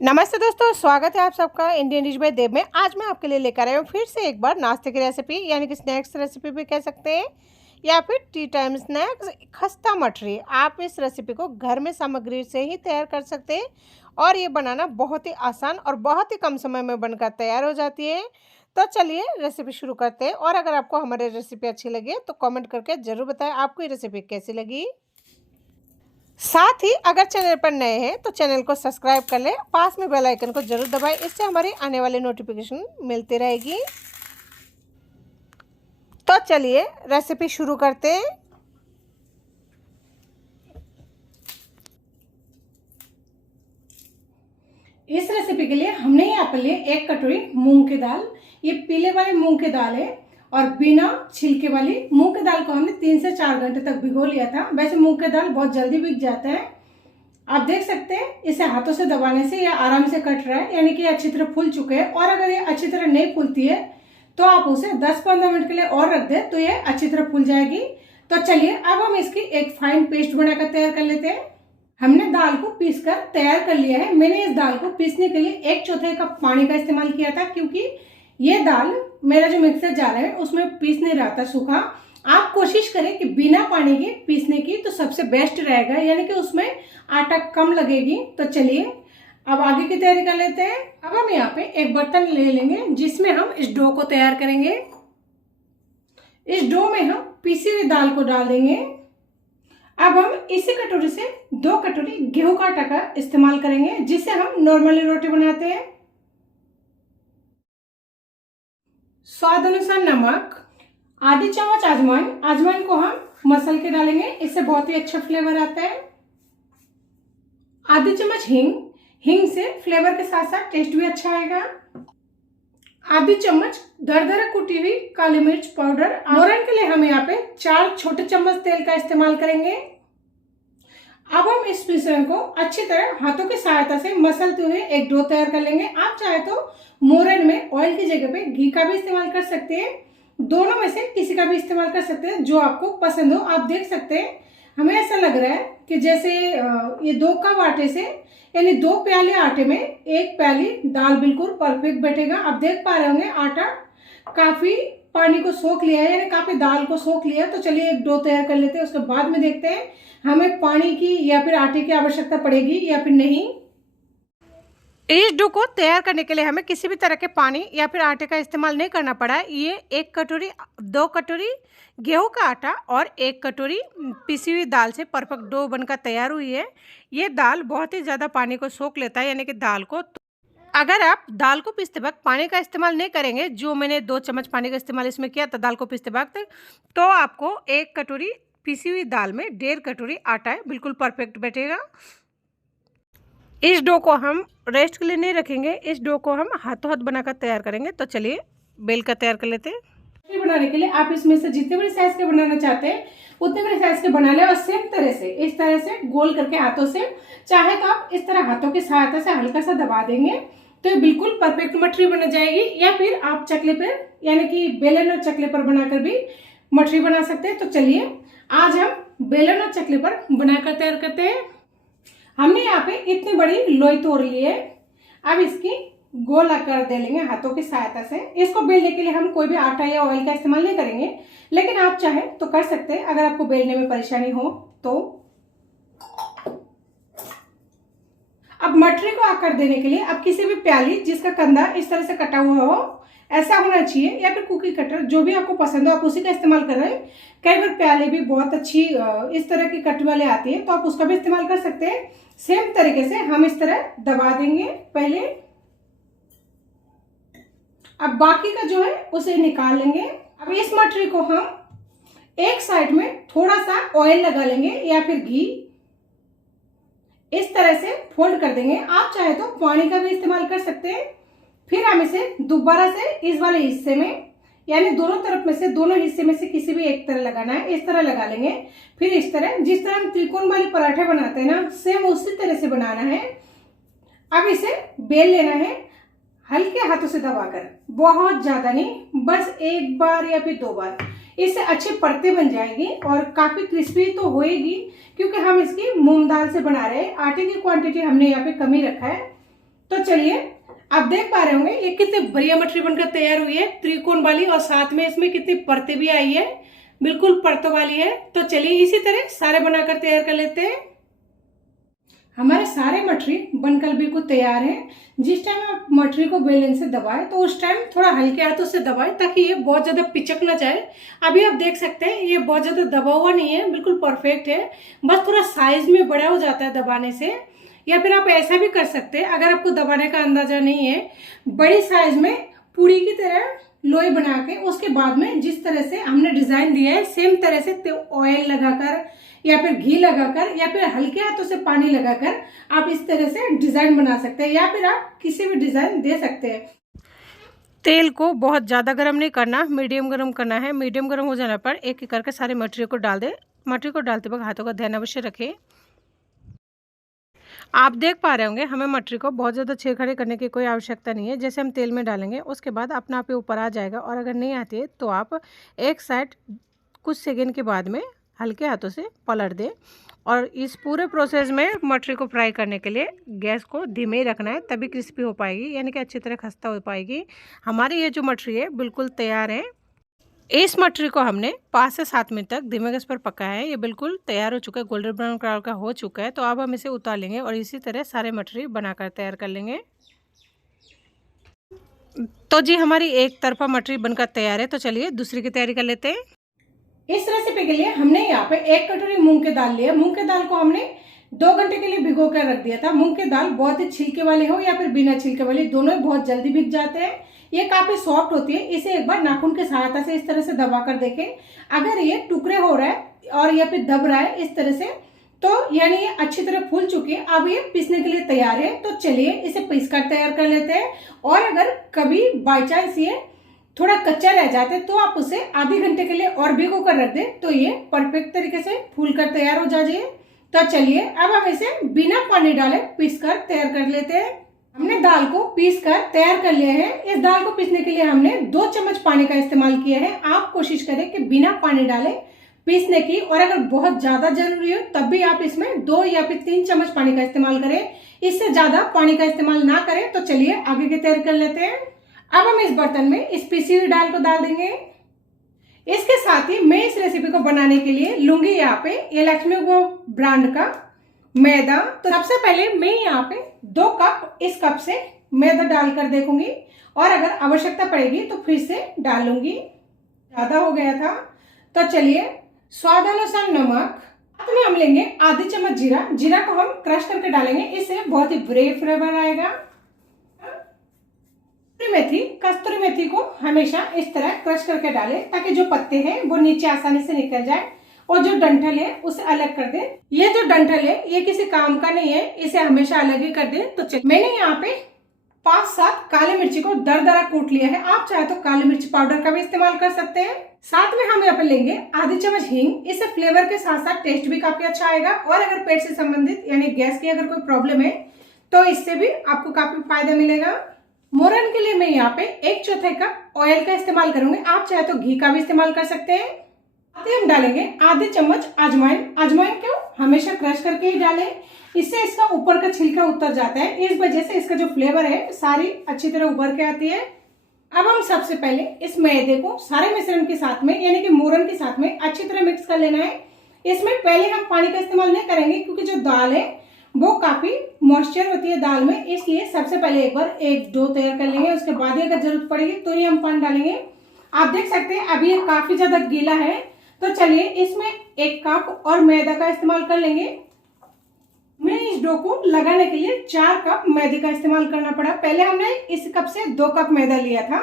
नमस्ते दोस्तों, स्वागत है आप सबका इंडियन डिश बाय देव में। आज मैं आपके लिए लेकर आई हूँ फिर से एक बार नाश्ते की रेसिपी, यानी कि स्नैक्स रेसिपी भी कह सकते हैं या फिर टी टाइम स्नैक्स, खस्ता मठरी। आप इस रेसिपी को घर में सामग्री से ही तैयार कर सकते हैं और ये बनाना बहुत ही आसान और बहुत ही कम समय में बनकर तैयार हो जाती है। तो चलिए रेसिपी शुरू करते हैं। और अगर आपको हमारी रेसिपी अच्छी लगे तो कॉमेंट करके ज़रूर बताएं आपको ये रेसिपी कैसी लगी। साथ ही अगर चैनल पर नए हैं तो चैनल को सब्सक्राइब कर लें, पास में बेल आइकन को जरूर दबाएं, इससे हमारी आने वाली नोटिफिकेशन मिलती रहेगी। तो चलिए रेसिपी शुरू करते हैं। इस रेसिपी के लिए हमने यहाँ पर लिए 1 कटोरी मूंग की दाल। ये पीले वाली मूंग की दाल है और बिना छिलके वाली मूंग की दाल को हमने 3 से 4 घंटे तक भिगो लिया था। वैसे मूंग की दाल बहुत जल्दी भीग जाता है। आप देख सकते हैं इसे हाथों से दबाने से ये आराम से कट रहा है, यानी कि अच्छी तरह फूल चुके हैं। और अगर ये अच्छी तरह नहीं फूलती है तो आप उसे 10-15 मिनट के लिए और रख दें तो ये अच्छी तरह फूल जाएगी। तो चलिए अब हम इसकी एक फाइन पेस्ट बनाकर तैयार कर लेते हैं। हमने दाल को पीसकर तैयार कर लिया है। मैंने इस दाल को पीसने के लिए 1/4 कप पानी का इस्तेमाल किया था, क्योंकि ये दाल मेरा जो मिक्सर जार है उसमें पीस नहीं रहा था सूखा। आप कोशिश करें कि बिना पानी के पीसने की तो सबसे बेस्ट रहेगा, यानी कि उसमें आटा कम लगेगी। तो चलिए अब आगे की तैयारी कर लेते हैं। अब हम यहाँ पे एक बर्तन ले लेंगे जिसमें हम इस डो को तैयार करेंगे। इस डो में हम पीसी हुई दाल को डाल देंगे। अब हम इसी कटोरी से 2 कटोरी गेहूं का आटा का इस्तेमाल करेंगे, जिससे हम नॉर्मली रोटी बनाते हैं। स्वाद अनुसार नमक, आधी चम्मच अजवाइन। अजवाइन को हम मसल के डालेंगे, इससे बहुत ही अच्छा फ्लेवर आता है। आधी चम्मच हींग, हींग से फ्लेवर के साथ साथ टेस्ट भी अच्छा आएगा। आधी चम्मच दरदरा कुटी हुई काली मिर्च पाउडर। मोरन के लिए हम यहाँ पे 4 छोटे चम्मच तेल का इस्तेमाल करेंगे। अब हम इस मिश्रण को अच्छी तरह हाथों की सहायता से मसलते हुए एक डो तैयार कर लेंगे। आप चाहे तो मोरन में ऑयल की जगह पे घी का भी इस्तेमाल कर सकते हैं। दोनों में से किसी का भी इस्तेमाल कर सकते हैं, जो आपको पसंद हो। आप देख सकते हैं हमें ऐसा लग रहा है कि जैसे ये 2 कप आटे से, यानी 2 प्याले आटे में 1 प्याली दाल बिल्कुल परफेक्ट बैठेगा। आप देख पा रहे होंगे आटा काफी पानी को सोख लिया है, यानी काफी दाल को सोख लिया है। तो चलिए एक डो तैयार कर लेते हैं, उसके बाद में देखते हैं हमें पानी की या फिर आटे की आवश्यकता पड़ेगी या फिर नहीं। इस डो को तैयार करने के लिए हमें किसी भी तरह के पानी या फिर आटे का इस्तेमाल नहीं करना पड़ा है। ये 1 कटोरी 2 कटोरी गेहूं का आटा और 1 कटोरी पिसी हुई दाल से परफेक्ट डो बनकर तैयार हुई है। ये दाल बहुत ही ज़्यादा पानी को सोख लेता है, यानी कि दाल को। अगर आप दाल को पीसते वक्त पानी का इस्तेमाल नहीं करेंगे, जो मैंने 2 चम्मच पानी का इस्तेमाल इसमें किया था दाल को पीसते वक्त, तो आपको 1 कटोरी पिसी हुई दाल में 1.5 कटोरी आटा है, बिल्कुल परफेक्ट बैठेगा। इस डो को हम रेस्ट के लिए नहीं रखेंगे, इस डो को हम हाथों हाथ बनाकर तैयार करेंगे। तो चलिए बेल कर तैयार कर लेते हैं। बनाने के लिए आप इसमें से जितने बड़े साइज के बनाना चाहते हैं उतने बड़े साइज के बना लें, और सेम तरह से इस तरह से गोल करके हाथों से, चाहे तो आप इस तरह हाथों की सहायता से हल्का सा दबा देंगे तो ये बिल्कुल परफेक्ट मठरी बन जाएगी। या फिर आप चकले पर, यानी कि बेलन और चकले पर बनाकर भी मठरी बना सकते हैं। तो चलिए आज हम बेलन और चकले पर बनाकर तैयार करते हैं। हमने यहाँ पे इतनी बड़ी लोई तोड़ ली है। अब इसकी गोल आकार दे लेंगे हाथों की सहायता से। इसको बेलने के लिए हम कोई भी आटा या ऑयल का इस्तेमाल नहीं करेंगे, लेकिन आप चाहे तो कर सकते हैं अगर आपको बेलने में परेशानी हो तो। अब मटरी को आकार देने के लिए आप किसी भी प्याली जिसका कंधा इस तरह से कटा हुआ हो, ऐसा होना चाहिए, या फिर कुकी कटर, जो भी आपको पसंद हो आप उसी का इस्तेमाल कर रहे हैं। कई बार प्याले भी बहुत अच्छी इस तरह की कट वाले आती है, तो आप उसका भी इस्तेमाल कर सकते हैं। सेम तरीके से हम इस तरह दबा देंगे पहले। अब बाकी का जो है उसे निकाल लेंगे। अब इस मटरी को हम एक साइड में थोड़ा सा ऑयल लगा लेंगे या फिर घी, इस तरह से फोल्ड कर देंगे। आप चाहे तो पानी का भी इस्तेमाल कर सकते हैं। फिर हम इसे दोबारा से इस वाले हिस्से में, यानी दोनों तरफ में से, दोनों हिस्से में से किसी भी एक तरह लगाना है, इस तरह लगा लेंगे। फिर इस तरह, जिस तरह हम त्रिकोण वाले पराठे बनाते हैं ना, सेम उसी तरह से बनाना है। अब इसे बेल लेना है हल्के हाथों से दबाकर, बहुत ज्यादा नहीं, बस 1 बार या फिर 2 बार। इससे अच्छी परतें बन जाएगी और काफी क्रिस्पी तो होएगी, क्योंकि हम इसकी मूंग दाल से बना रहे हैं। आटे की क्वांटिटी हमने यहाँ पे कम ही रखा है। तो चलिए आप देख पा रहे होंगे ये कितनी बढ़िया मटरी बनकर तैयार हुई है, त्रिकोण वाली, और साथ में इसमें कितनी परतें भी आई है, बिल्कुल परतों वाली है। तो चलिए इसी तरह सारे बनाकर तैयार कर लेते हैं। हमारे सारे मटरी बनकर बिल्कुल तैयार हैं। जिस टाइम आप मटरी को बेलन से दबाएं तो उस टाइम थोड़ा हल्के हाथों से दबाएं ताकि ये बहुत ज़्यादा पिचक ना जाए। अभी आप देख सकते हैं ये बहुत ज़्यादा दबा हुआ नहीं है, बिल्कुल परफेक्ट है, बस थोड़ा साइज में बड़ा हो जाता है दबाने से। या फिर आप ऐसा भी कर सकते हैं, अगर आपको दबाने का अंदाजा नहीं है, बड़ी साइज में पूड़ी की तरह लोई बना के उसके बाद में जिस तरह से हमने डिजाइन दिया है सेम तरह से ऑयल लगाकर या फिर घी लगाकर या फिर हल्के हाथों से पानी लगाकर आप इस तरह से डिजाइन बना सकते हैं, या फिर आप किसी भी डिजाइन दे सकते हैं। तेल को बहुत ज़्यादा गर्म नहीं करना, मीडियम गर्म करना है। मीडियम गर्म हो जाने पर एक एक करके सारे मटेरियल को डाल दें। मटेरियल को डालते वक्त हाथों का ध्यान अवश्य रखें। आप देख पा रहे होंगे हमें मटरी को बहुत ज़्यादा छेड़छाड़ी करने की कोई आवश्यकता नहीं है। जैसे हम तेल में डालेंगे उसके बाद अपना आप ही ऊपर आ जाएगा, और अगर नहीं आती है तो आप एक साइड कुछ सेकंड के बाद में हल्के हाथों से पलट दें। और इस पूरे प्रोसेस में मटरी को फ्राई करने के लिए गैस को धीमे ही रखना है, तभी क्रिस्पी हो पाएगी, यानी कि अच्छी तरह खस्ता हो पाएगी। हमारी ये जो मटरी है बिल्कुल तैयार है। इस मटरी को हमने 5 से 7 मिनट तक धीमे गैस पर पकाया है। ये बिल्कुल तैयार हो चुका है, गोल्डन ब्राउन कलर का हो चुका है। तो अब हम इसे उतार लेंगे और इसी तरह सारे मटरी बनाकर तैयार कर लेंगे। तो जी हमारी एक तरफा मटरी बनकर तैयार है। तो चलिए दूसरी की तैयारी कर लेते हैं। इस रेसिपी के लिए हमने यहाँ पे 1 कटोरी मूंग की दाल लिया। मूंग की दाल को हमने 2 घंटे के लिए भिगो कर रख दिया था। मूंग की दाल बहुत ही छिलके वाले हो या फिर बिना छिलके वाले, दोनों ही बहुत जल्दी भीग जाते हैं। ये काफी सॉफ्ट होती है। इसे एक बार नाखून की सहायता से इस तरह से दबा कर देखें। अगर ये टुकड़े हो रहा है और या फिर दब रहा है इस तरह से, तो यानी ये अच्छी तरह फूल चुकी है। अब ये पीसने के लिए तैयार है। तो चलिए इसे पीस कर तैयार कर लेते हैं। और अगर कभी बाई चांस ये थोड़ा कच्चा रह जाते तो आप उसे आधे घंटे के लिए और भिगो कर रख दें, तो ये परफेक्ट तरीके से फूल कर तैयार हो जाए। तो चलिए अब हम इसे बिना पानी डाले पीस कर तैयार कर लेते हैं। हमने दाल को पीस कर तैयार कर लिया है। इस दाल को पीसने के लिए हमने 2 चम्मच पानी का इस्तेमाल किया है। आप कोशिश करें कि बिना पानी डाले पीसने की, और अगर बहुत ज्यादा जरूरी हो तब भी आप इसमें 2 या फिर 3 चम्मच पानी का इस्तेमाल करें। इससे ज्यादा पानी का इस्तेमाल ना करें। तो चलिए आगे की तैयारी कर लेते हैं। अब हम इस बर्तन में इस पीसी हुई दाल को डाल देंगे। इसके साथ ही मैं इस रेसिपी को बनाने के लिए लूंगी यहाँ पे ये लक्ष्मी को ब्रांड का मैदा। तो सबसे पहले मैं यहाँ पे 2 कप इस कप से मैदा डालकर देखूंगी, और अगर आवश्यकता पड़ेगी तो फिर से डालूंगी। ज्यादा हो गया था। तो चलिए स्वादानुसार नमक, साथ में हम लेंगे आधी चम्मच जीरा। जीरा को हम क्रश करके डालेंगे, इससे बहुत ही ब्रेव फ्लेवर आएगा। कस्तूरी मेथी को हमेशा इस तरह क्रश करके डालें ताकि जो पत्ते हैं वो नीचे आसानी से निकल जाए, और जो डंठल है उसे अलग कर दें। ये जो डंठल है ये किसी काम का नहीं है, इसे हमेशा अलग ही कर दें। तो मैंने यहाँ पे 5-7 काली मिर्ची को दरदरा कूट लिया है। आप चाहे तो काली मिर्च पाउडर का भी इस्तेमाल कर सकते हैं। साथ में हम यहाँ पे लेंगे आधी चम्मच हींग। इससे फ्लेवर के साथ साथ टेस्ट भी काफी अच्छा आएगा, और अगर पेट से संबंधित यानी गैस की अगर कोई प्रॉब्लम है तो इससे भी आपको काफी फायदा मिलेगा। मोरन के लिए मैं यहाँ पे 1/4 कप ऑयल का इस्तेमाल करूंगी। आप चाहे तो घी का भी इस्तेमाल कर सकते हैं। हम डालेंगे आधे चम्मच अजवाइन। अजवाइन क्यों, हमेशा क्रश करके ही डालें, इससे इसका ऊपर का छिलका उतर जाता है। इस वजह से इसका जो फ्लेवर है सारी अच्छी तरह उभर के आती है। अब हम सबसे पहले इस मैदे को सारे मिश्रण के साथ में यानी कि मोरन के साथ में अच्छी तरह मिक्स कर लेना है। इसमें पहले हम पानी का इस्तेमाल नहीं करेंगे क्योंकि जो दाल है वो काफी मॉइस्चर होती है दाल में, इसलिए सबसे पहले एक बार एक डो तैयार कर लेंगे। उसके बाद ही अगर जरूरत पड़ेगी तो ही हम पानी डालेंगे। आप देख सकते हैं अभी ये काफी ज्यादा गीला है। तो चलिए इसमें 1 कप और मैदा का इस्तेमाल कर लेंगे। मैं इस डो को लगाने के लिए 4 कप मैदे का इस्तेमाल करना पड़ा। पहले हमने इस कप से 2 कप मैदा लिया था,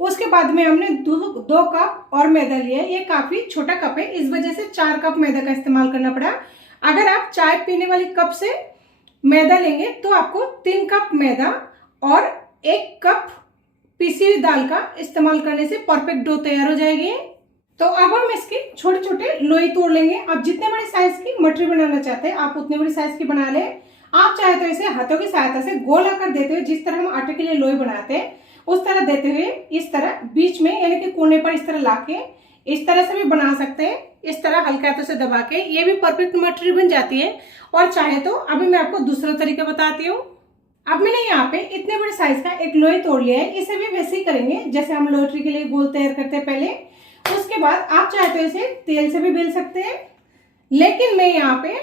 उसके बाद में हमने 2 कप और मैदा लिया। ये काफी छोटा कप है, इस वजह से 4 कप मैदा का इस्तेमाल करना पड़ा। अगर आप चाय पीने वाली कप से मैदा लेंगे तो आपको 3 कप मैदा और 1 कप पीसी हुई दाल का इस्तेमाल करने से परफेक्ट डो तैयार हो जाएगी। तो अब हम इसके छोटे छोटे लोई तोड़ लेंगे। आप जितने बड़े साइज की मटरी बनाना चाहते हैं आप उतने बड़ी साइज की बना लें। आप चाहे तो इसे हाथों की सहायता से गोल आकर देते हुए, जिस तरह हम आटे के लिए लोई बनाते हैं उस तरह देते हुए, इस तरह बीच में यानी कि कोने पर इस तरह लाके इस तरह से भी बना सकते हैं। इस तरह हल्के हाथों से दबा के ये भी परफेक्ट मटरी बन जाती है। और चाहे तो अभी मैं आपको दूसरा तरीका बताती हूँ। अब मैंने यहाँ पे इतने बड़े साइज का एक लोई तोड़ लिया है। इसे भी वैसे ही करेंगे जैसे हम लोटरी के लिए गोल तैयार करते हैं पहले। उसके बाद आप चाहे तो इसे तेल से भी बेल सकते हैं, लेकिन मैं यहाँ पे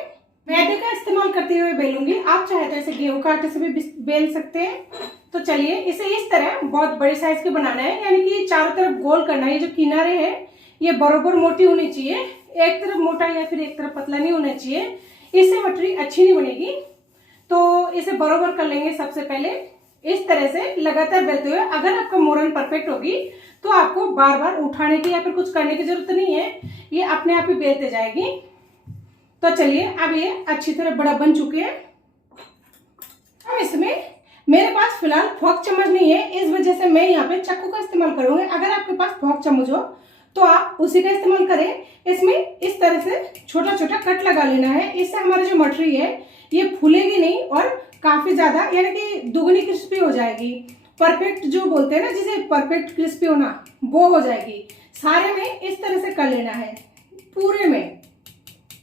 मैदे का इस्तेमाल करते हुए बेलूंगी। आप चाहे तो इसे गेहूं के आटे से भी बेल सकते हैं। तो चलिए इसे इस तरह बहुत बड़े साइज के बनाना है, यानी कि चारों तरफ गोल करना है। ये जो किनारे हैं ये बराबर मोटी होनी चाहिए, एक तरफ मोटा या फिर एक तरफ पतला नहीं होना चाहिए, इससे मटरी अच्छी नहीं बनेगी। तो इसे बराबर कर लेंगे। सबसे पहले इस तरह से लगातार बेलते हुए, अगर आपका मोरन परफेक्ट होगी तो आपको बार बार उठाने की या फिर कुछ करने की जरूरत नहीं है, ये अपने आप ही बेलते जाएगी। तो चलिए अब ये अच्छी तरह बड़ा बन चुके हैं। अब इसमें मेरे पास फिलहाल फोक चम्मच नहीं है, इस वजह से मैं यहाँ पे चाकू का इस्तेमाल करूंगी। अगर आपके पास फोक चम्मच हो तो आप उसी का इस्तेमाल करें। इसमें इस तरह से छोटा छोटा कट लगा लेना है, इससे हमारी जो मटरी है ये फूलेगी नहीं और काफी ज्यादा यानी कि दुगनी क्रिस्पी हो जाएगी। परफेक्ट जो बोलते हैं ना, जिसे परफेक्ट क्रिस्पी होना, वो हो जाएगी। सारे में इस तरह से कर लेना है, पूरे में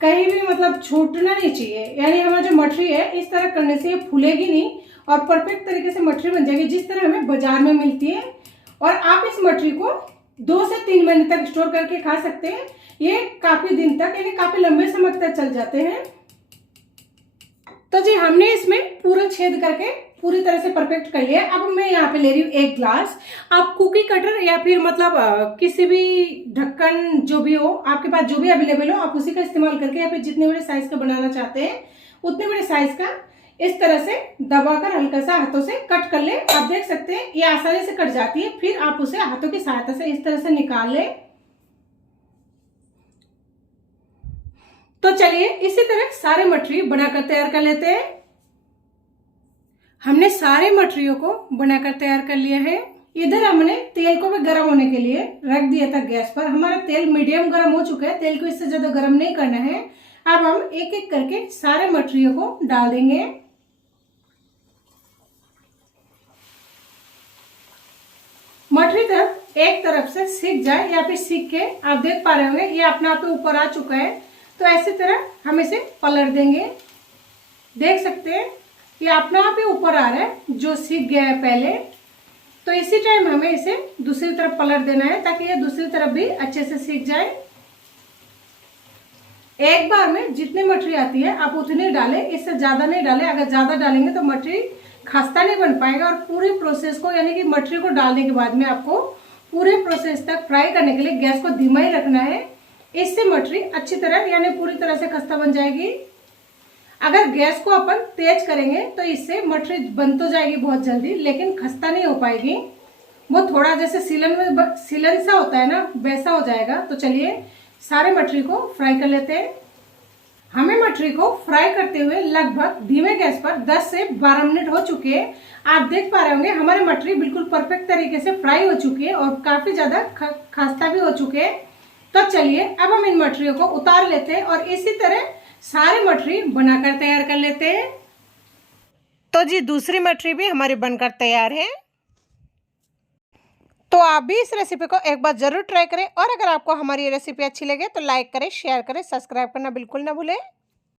कहीं भी मतलब छूटना नहीं चाहिए। यानी हमारी जो मटरी है इस तरह करने से ये फूलेगी नहीं और परफेक्ट तरीके से मटरी बन जाएगी, जिस तरह हमें बाजार में मिलती है। और आप इस मटरी को 2 से 3 महीने तक स्टोर करके खा सकते हैं। ये काफी दिन तक यानी काफी लंबे समय तक चल जाते हैं। तो जी हमने इसमें पूरा छेद करके पूरी तरह से परफेक्ट कर लिया। अब मैं यहाँ पे ले रही हूँ 1 ग्लास। आप कुकी कटर या फिर मतलब किसी भी ढक्कन जो भी हो आपके पास, जो भी अवेलेबल हो, आप उसी का इस्तेमाल करके या फिर जितने बड़े साइज का बनाना चाहते हैं उतने बड़े साइज का इस तरह से दबाकर हल्का सा हाथों से कट कर ले। आप देख सकते हैं ये आसानी से कट जाती है। फिर आप उसे हाथों की सहायता से इस तरह से निकाल ले। तो चलिए इसी तरह सारे मटरी बनाकर तैयार कर लेते हैं। हमने सारे मटरियों को बनाकर तैयार कर लिया है। इधर हमने तेल को भी गर्म होने के लिए रख दिया था गैस पर। हमारा तेल मीडियम गर्म हो चुका है, तेल को इससे ज्यादा गर्म नहीं करना है। अब हम एक एक करके सारे मटरियों को डाल देंगे। मटरी तरफ एक तरफ से सिक जाए या फिर सिक के आप देख पा रहे होंगे ये अपने आप ऊपर आ चुका है। तो ऐसी तरह हम इसे पलट देंगे। देख सकते हैं ये अपने आप ही ऊपर आ रहा है जो सिक गया है पहले। तो इसी टाइम हमें इसे दूसरी तरफ पलट देना है ताकि ये दूसरी तरफ भी अच्छे से सिक जाए। एक बार में जितनी मटरी आती है आप उतनी डालें, इससे ज्यादा नहीं डालें। अगर ज्यादा डालेंगे तो मटरी खस्ता नहीं बन पाएगा। और पूरी प्रोसेस को यानी कि मटरी को डालने के बाद में आपको पूरे प्रोसेस तक फ्राई करने के लिए गैस को धीमा ही रखना है। इससे मटरी अच्छी तरह यानी पूरी तरह से खस्ता बन जाएगी। अगर गैस को अपन तेज करेंगे तो इससे मटरी बन तो जाएगी बहुत जल्दी, लेकिन खस्ता नहीं हो पाएगी। वो थोड़ा जैसे सीलन सा होता है ना, वैसा हो जाएगा। तो चलिए सारे मटरी को फ्राई कर लेते हैं। हमें मटरी को फ्राई करते हुए लगभग धीमे गैस पर 10 से 12 मिनट हो चुके हैं। आप देख पा रहे होंगे हमारी मटरी बिल्कुल परफेक्ट तरीके से फ्राई हो चुकी है और काफी ज्यादा खस्ता भी हो चुके हैं। तो चलिए अब हम इन मटरियों को उतार लेते हैं और इसी तरह सारे मटरी बनाकर तैयार कर लेते हैं। तो जी दूसरी मटरी भी हमारी बनकर तैयार है। तो आप भी इस रेसिपी को एक बार ज़रूर ट्राई करें और अगर आपको हमारी ये रेसिपी अच्छी लगे तो लाइक करें, शेयर करें, सब्सक्राइब करना बिल्कुल ना भूलें।